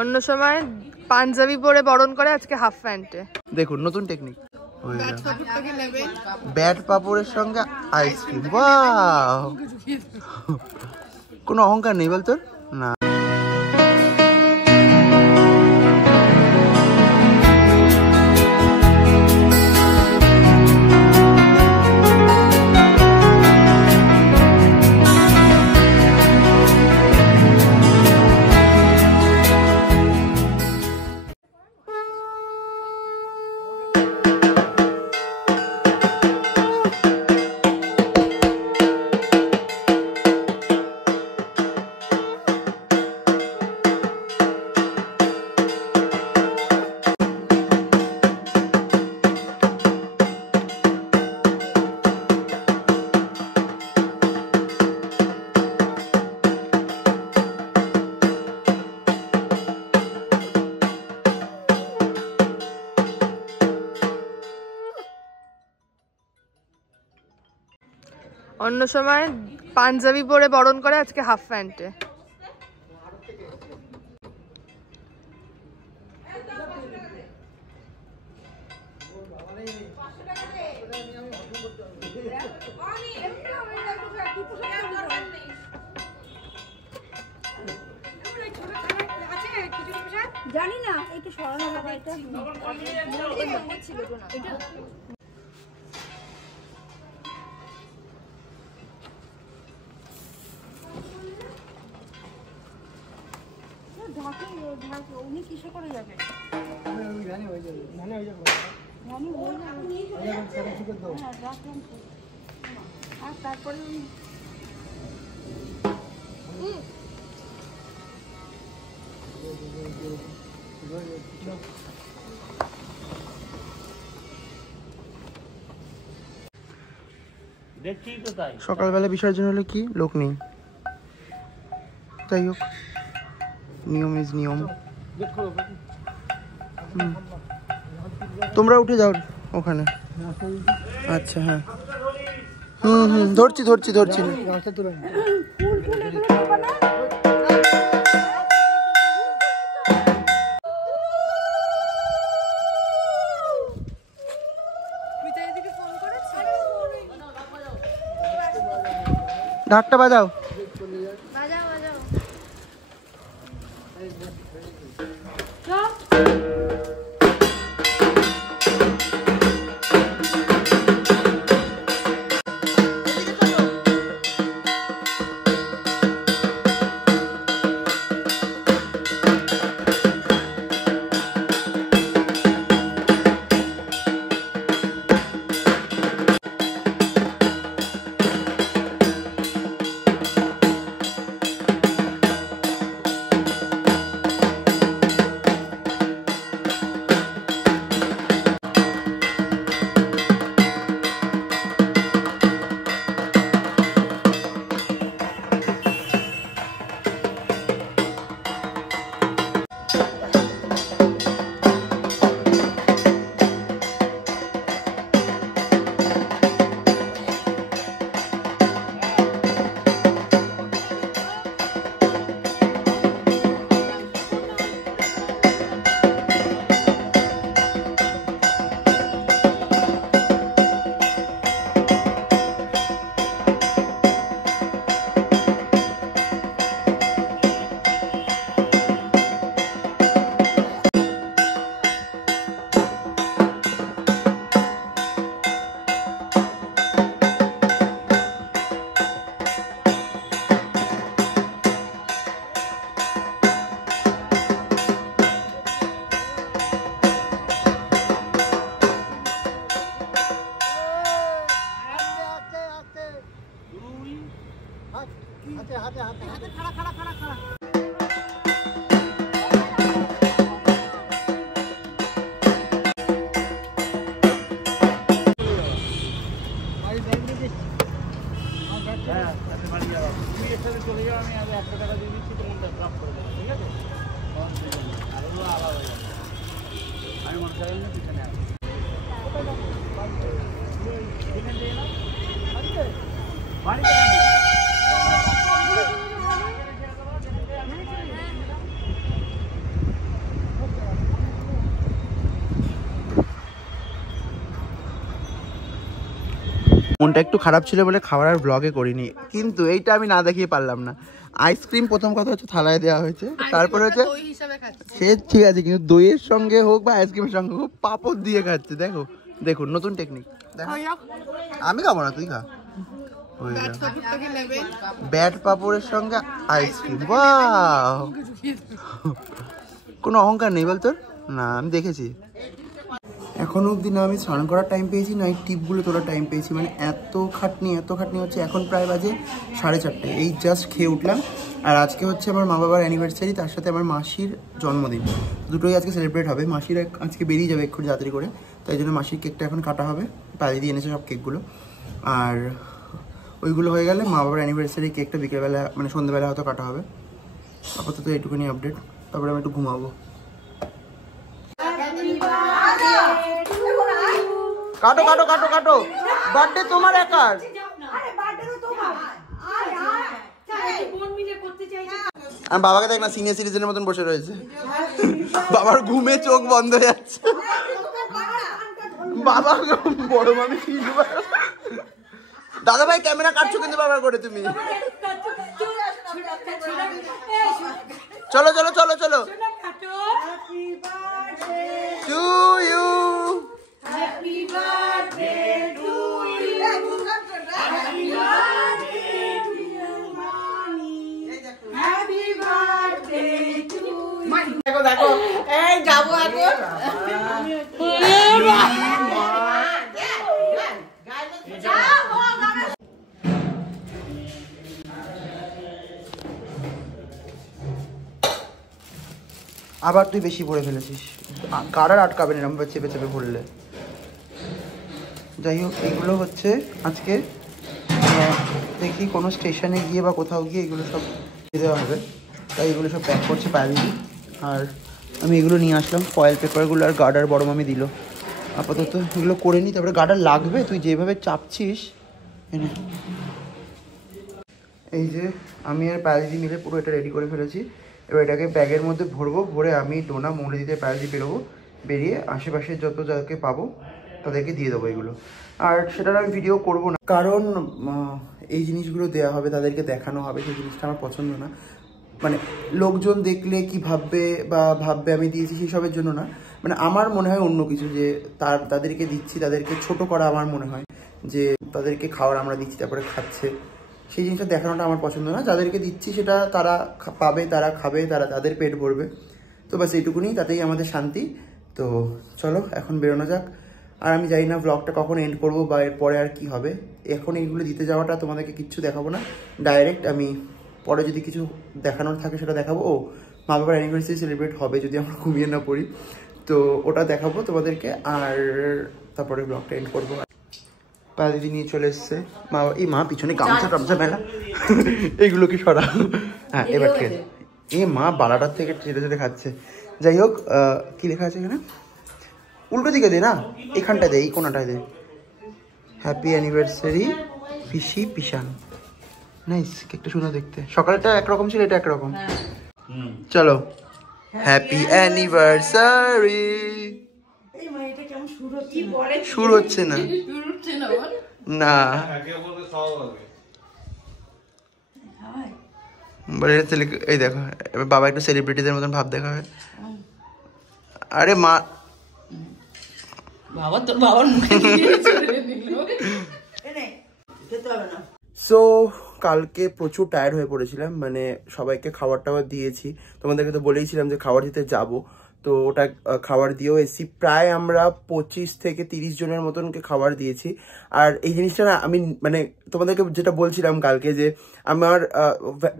অন্য সময় পাঞ্জাবি পরে বরণ করে, আজকে হাফ প্যান্টে। দেখুন নতুন টেকনিক, ব্যাট পাপড়ের সঙ্গে আইসক্রিম। ওয়াও, কোনো অহংকার নেই বল তোর? না। অন্য সময় পাঞ্জাবি পরে বরণ করে, আজকে হাফ প্যান্টে। জানি না একটু সরানো বাবা, এটা ছিল না এটা। উনি কিসে করে যাবে? আর তারপরে সকালবেলা বিসর্জন হলে কি লোক নেই, যাই হোক নিয়ম ইজ নিয়ম। তোমরা উঠে যাও ওখানে। আচ্ছা হ্যাঁ, ধরছি ধরছি ধরছি না। ঢাকটা বাজাও। মনটা একটু খারাপ ছিল বলে খাবার আর ব্লগে করিনি, কিন্তু এইটা আমি না দেখিয়ে পারলাম না। আইসক্রিম প্রথম কথা হচ্ছে থালায় দেওয়া হয়েছে, তারপরে হচ্ছে সে ঠিক আছে, কিন্তু দইয়ের সঙ্গে হোক বা আইসক্রিমের সঙ্গে হোক পাপড় দিয়ে খাচ্ছে। দেখো দেখুন নতুন টেকনিক। আমি খাবো না, তুই খা। ব্যাট পাপড়ের সঙ্গে আইসক্রিম, বাহ! কোনো অহংকার নেই বল তোর? না, আমি দেখেছি। এখনো অবধি না আমি স্নান করার টাইম পেয়েছি, না এই টিপগুলো তোলার টাইম পেয়েছি। মানে এত খাটনি হচ্ছে। এখন প্রায় বাজে 4:30, এই জাস্ট খেয়ে উঠলাম। আর আজকে হচ্ছে আমার মা বাবার অ্যানিভার্সারি, তার সাথে আমার মাসির জন্মদিন, দুটোই আজকে সেলিব্রেট হবে। মাসির আজকে বেরিয়ে যাবে একটু তাড়াতাড়ি করে, তাই জন্য মাসির কেকটা এখন কাটা হবে। পালি দিয়ে এনেছে সব কেকগুলো, আর ওইগুলো হয়ে গেলে মা বাবার অ্যানিভার্সারি কেকটা বিকেলবেলা মানে সন্ধ্যেবেলা হয়তো কাটা হবে। আপাতত এইটুকুনি আপডেট, তারপরে আমি একটু ঘুমাবো। কাটো কাটো কাটো কাটো, বার্থডে তোমার একার। আমি বাবাকে দেখ না সিনিয়র সিটিজেনের মতন বসে রয়েছে, বাবার ঘুমে চোখ বন্ধ হয়ে যাচ্ছে। বাবা বড় মামি দাদা ভাই ক্যামেরা কাটছো কিন্তু বাবার করে তুমি। চলো চলো চলো চলো। To you, happy birthday to you, happy birthday to you মামি, হ্যাপি বার্থডে টু ইউ। দেখো দেখো, এই যাবো এখন। আবার তুই বেশি পড়ে ফেলেছিস, কারার আটকাবে না এরকম চেপে চেপে পড়লে। যাই হোক, এগুলো হচ্ছে আজকে দেখি কোনো স্টেশনে গিয়ে বা কোথাও গিয়ে এগুলো সব দিয়ে দেওয়া হবে, তাই এগুলো সব প্যাক করছে পায়রি। আর আমি এগুলো নিয়ে আসলাম, ফয়েল পেপারগুলো আর গার্ডার বড় মামি দিল। আপাতত এগুলো করে নিই, তারপরে গার্ডার লাগবে, তুই যেভাবে চাপছিস। এই যে আমি আর পায়রি মিলে পুরো এটা রেডি করে ফেলেছি। এবার এটাকে ব্যাগের মধ্যে ভরবো, ভরে আমি ডোনা মোড়ে দিতে পায়রি বেরোবো, বেরিয়ে আশেপাশে যত যাকে পাবো তাদেরকে দিয়ে দেবো এগুলো। আর সেটার আমি ভিডিও করব না, কারণ এই জিনিসগুলো দেওয়া হবে, তাদেরকে দেখানো হবে, সেই জিনিসটা আমার পছন্দ না। মানে লোকজন দেখলে কি ভাববে বা ভাববে আমি দিয়েছি সেই সবের জন্য না। মানে আমার মনে হয় অন্য কিছু, যে তাদেরকে দিচ্ছি, তাদেরকে ছোট করা আমার মনে হয়, যে তাদেরকে খাওয়ার আমরা দিচ্ছি তারপরে খাচ্ছে, সেই জিনিসটা দেখানোটা আমার পছন্দ না। যাদেরকে দিচ্ছি সেটা তারা পাবে, তারা খাবে, তারা তাদের পেট ভরবে, তো বাস এইটুকুনি, তাতেই আমাদের শান্তি। তো চলো এখন বেরোনো যাক। আর আমি জানি না ব্লগটা কখন এন্ড করবো বা এরপরে আর কি হবে। এখন এইগুলো দিতে যাওয়াটা তোমাদেরকে কিচ্ছু দেখাবো না, ডাইরেক্ট আমি পরে যদি কিছু দেখানোর থাকে সেটা দেখাবো। ও মা বাবার অ্যানিভার্সারি সেলিব্রেট হবে যদি আমরা ঘুমিয়ে না পড়ি, তো ওটা দেখাবো তোমাদেরকে, আর তারপরে ব্লগটা এন্ড করবো। পায়রি নিয়ে চলে এসছে মা, এই মা পিছনে গামছা টামছা মেলা, এইগুলো কি সরা। হ্যাঁ এবার খেয়ে, এ মা বালাটার থেকে চেটে চেটে খাচ্ছে। যাই হোক, কি লেখা আছে এখানে? উল্টো দিকে দে না, এখানটায় দে, এই কোনাটায় দে। হ্যাপি অ্যানিভার্সারি পিসি পিসান। নাইস, কেকটা সুন্দর দেখতে। সকালেটা একরকম ছিল, এটা একরকম। চলো, হ্যাপি অ্যানিভার্সারি। শুরু হচ্ছে না না, বলে এই দেখো এবার বাবা একটু সেলিব্রিটিদের মতন ভাব দেখা হয়। আরে মা, বাবা তোর বাবার মুখে সো কালকে প্রচুর টায়ার্ড হয়ে পড়েছিলাম, মানে সবাইকে খাবার টাবার দিয়েছি, তোমাদেরকে তো বলেইছিলাম যে খাবার দিতে যাব, তো ওটা খাবার দিয়েও এসেছি। প্রায় আমরা 25 থেকে 30 জনের মতনকে খাবার দিয়েছি। আর এই জিনিসটা না আমি মানে তোমাদেরকে যেটা বলছিলাম কালকে, যে আমার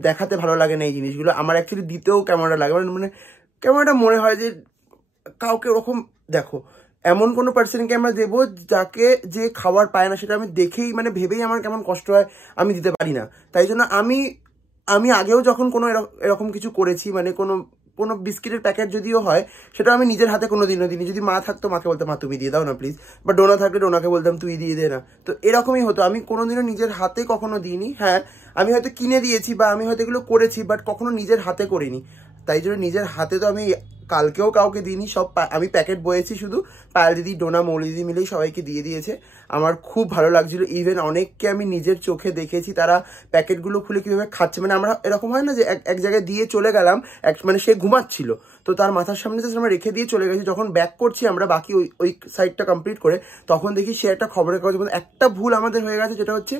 দেখাতে ভালো লাগে না এই জিনিসগুলো, আমার অ্যাকচুয়ালি দিতেও কেমনটা লাগে, মানে কেমনটা মনে হয় যে কাউকে ওরকম, দেখো এমন কোনো পার্সনকে আমরা দেবো যাকে যে খাবার পায় না, সেটা আমি দেখেই মানে ভেবেই আমার কেমন কষ্ট হয়, আমি দিতে পারি না। তাই জন্য আমি আগেও যখন কোনো এরকম কিছু করেছি, মানে কোনো বিস্কিটের প্যাকেট যদিও হয়, সেটা আমি নিজের হাতে কোনো দিনও দিইনি। যদি মা থাকতো মাকে বলতাম মা তুমি দিয়ে দাও না প্লিজ, বা ডোনা থাকলে ডোনাকে বলতাম তুই দিয়ে দে না, তো এরকমই হতো। আমি কোনোদিনও নিজের হাতে কখনো দিইনি। হ্যাঁ আমি হয়তো কিনে দিয়েছি বা আমি হয়তো এগুলো করেছি, বাট কখনো নিজের হাতে করিনি। তাই জন্য নিজের হাতে তো আমি কালকেও কাউকে দিইনি, সব আমি প্যাকেট বয়েছি, শুধু পায়েল দিদি, ডোনা, মৌলি দিদি মিলেই সবাইকে দিয়ে দিয়েছে। আমার খুব ভালো লাগছিল। ইভেন অনেককে আমি নিজের চোখে দেখেছি তারা প্যাকেটগুলো খুলে কীভাবে খাচ্ছে। মানে আমরা এরকম হয় না যে এক জায়গায় দিয়ে চলে গেলাম, মানে সে ঘুমাচ্ছিল, তো তার মাথার সামনে যে আমরা রেখে দিয়ে চলে গেছি, যখন ব্যাক করছি আমরা বাকি ওই সাইডটা কমপ্লিট করে, তখন দেখি সে একটা খবরের কাগজের মধ্যে একটা ভুল আমাদের হয়ে গেছে, যেটা হচ্ছে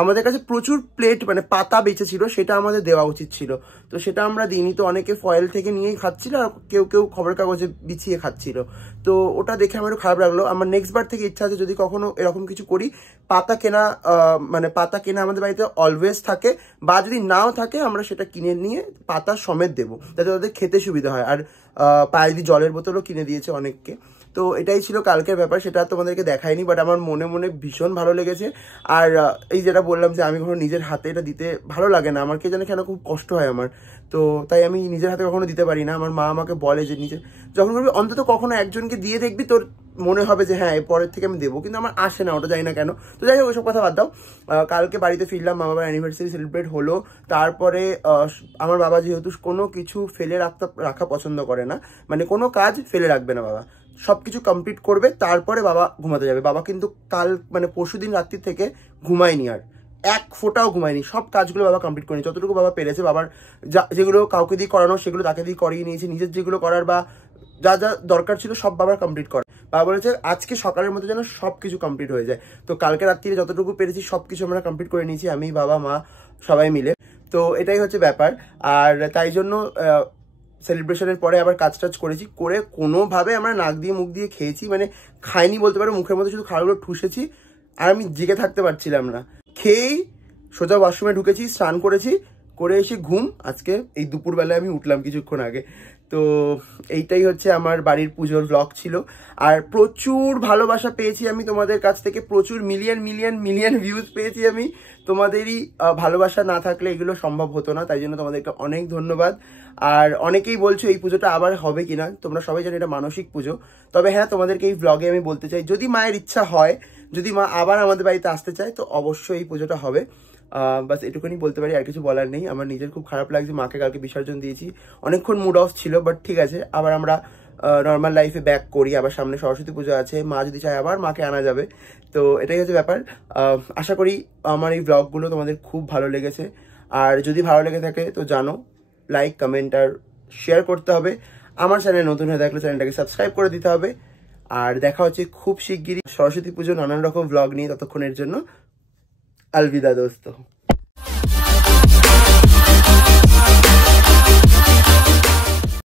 আমাদের কাছে প্রচুর প্লেট মানে পাতা বেঁচে ছিল, সেটা আমাদের দেওয়া উচিত ছিল, তো সেটা আমরা দিইনি। তো অনেকে ফয়েল থেকে নিয়েই খাচ্ছিল, আর কেউ কেউ খবরের কাগজে বিছিয়ে খাচ্ছিল। তো ওটা দেখে আমার একটু খারাপ লাগলো। আমার নেক্সট বার থেকে ইচ্ছা আছে যদি কখনো এরকম কিছু করি, পাতা কেনা মানে পাতা কেনা আমাদের বাড়িতে অলওয়েজ থাকে, বা যদি নাও থাকে আমরা সেটা কিনে নিয়ে পাতা সমেত দেবো, যাতে তাদের খেতে সুবিধা হয়। আর পায়েদি জলের বোতলও কিনে দিয়েছে অনেককে। তো এটাই ছিল কালকের ব্যাপার, সেটা তোমাদেরকে দেখাইনি, বাট আমার মনে মনে ভীষণ ভালো লেগেছে। আর এই যেটা বললাম যে আমি কখনো নিজের হাতে এটা দিতে ভালো লাগে না, আমার কে জানে কেন খুব কষ্ট হয় আমার, তো তাই আমি নিজের হাতে কখনো দিতে পারি না। আমার মা আমাকে বলে যে নিজে যখন করবি অন্তত কখনো একজনকে দিয়ে দেখবি, তোর মনে হবে যে হ্যাঁ পরের থেকে আমি দেবো, কিন্তু আমার আসে না, ওটা জানি না কেন। তো যাই হোক ওইসব কথা বাদ দাও। কালকে বাড়িতে ফিরলাম, মা বাবার অ্যানিভার্সারি সেলিব্রেট হলো। তারপরে আমার বাবা যেহেতু কোনো কিছু ফেলে রাখা পছন্দ করে না, মানে কোনো কাজ ফেলে রাখবে না বাবা, সবকিছু কমপ্লিট করবে, তারপরে বাবা ঘুমাতে যাবে। বাবা কিন্তু কাল মানে পরশুদিন রাত্রি থেকে ঘুমায়নি, আর এক ফোঁটাও ঘুমায়নি, সব কাজগুলো বাবা কমপ্লিট করেনি, যতটুকু বাবা পেরেছে। বাবার যেগুলো কাউকে দিয়ে করানো সেগুলো তাকে দিয়ে করিয়ে নিয়েছে, নিজের যেগুলো করার বা যা যা দরকার ছিল সব বাবার কমপ্লিট করে। বাবা বলেছে আজকে সকালের মধ্যে যেন সব কিছু কমপ্লিট হয়ে যায়। তো কালকে রাত্রিরে যতটুকু পেরেছি সব কিছু আমরা কমপ্লিট করে নিয়েছি, আমি, বাবা, মা সবাই মিলে। তো এটাই হচ্ছে ব্যাপার। আর তাই জন্য সেলিব্রেশনের পরে আবার কাজ টাজ করেছি, করে কোনোভাবে আমরা নাক দিয়ে মুখ দিয়ে খেয়েছি, মানে খাইনি বলতে পারো, মুখের মধ্যে শুধু খাবারগুলো ঠুসেছি, আর আমি জেগে থাকতে পারছিলাম না। খেয়েই সোজা ওয়াশরুমে ঢুকেছি, স্নান করেছি, করে এসে ঘুম। আজকে এই দুপুরবেলায় আমি উঠলাম কিছুক্ষণ আগে। তো এইটাই হচ্ছে আমার বাড়ির পুজোর ব্লগ ছিল। আর প্রচুর ভালোবাসা পেয়েছি আমি তোমাদের কাছ থেকে, প্রচুর মিলিয়ন মিলিয়ন মিলিয়ন ভিউজ পেয়েছি আমি। তোমাদেরই ভালোবাসা না থাকলে এগুলো সম্ভব হতো না, তাই জন্য তোমাদেরকে অনেক ধন্যবাদ। আর অনেকেই বলছো এই পুজোটা আবার হবে কিনা, তোমরা সবাই জানো এটা মানসিক পুজো। তবে হ্যাঁ, তোমাদেরকে এই ব্লগে আমি বলতে চাই, যদি মায়ের ইচ্ছা হয়, যদি মা আবার আমাদের বাড়িতে আসতে চায়, তো অবশ্যই এই পুজোটা হবে। বাস এটুকুনি বলতে পারি, আর কিছু বলার নেই। আমার নিজের খুব খারাপ লাগছে, মাকে কালকে বিসর্জন দিয়েছি, অনেকক্ষণ মুড অফ ছিল, বাট ঠিক আছে, আবার আমরা নর্মাল লাইফে ব্যাক করি। আবার সামনে সরস্বতী পুজো আছে, মা যদি চায় আবার মাকে আনা যাবে। তো এটাই হচ্ছে ব্যাপার। আশা করি আমার এই ব্লগগুলো তোমাদের খুব ভালো লেগেছে। আর যদি ভালো লেগে থাকে তো জানো, লাইক, কমেন্ট আর শেয়ার করতে হবে। আমার চ্যানেল নতুন হয়ে থাকলে চ্যানেলটাকে সাবস্ক্রাইব করে দিতে হবে। আর দেখা হচ্ছে খুব শিগগিরই সরস্বতী পুজো নানান রকম ব্লগ নিয়ে। ততক্ষণের জন্য अलविदा दोस्तों।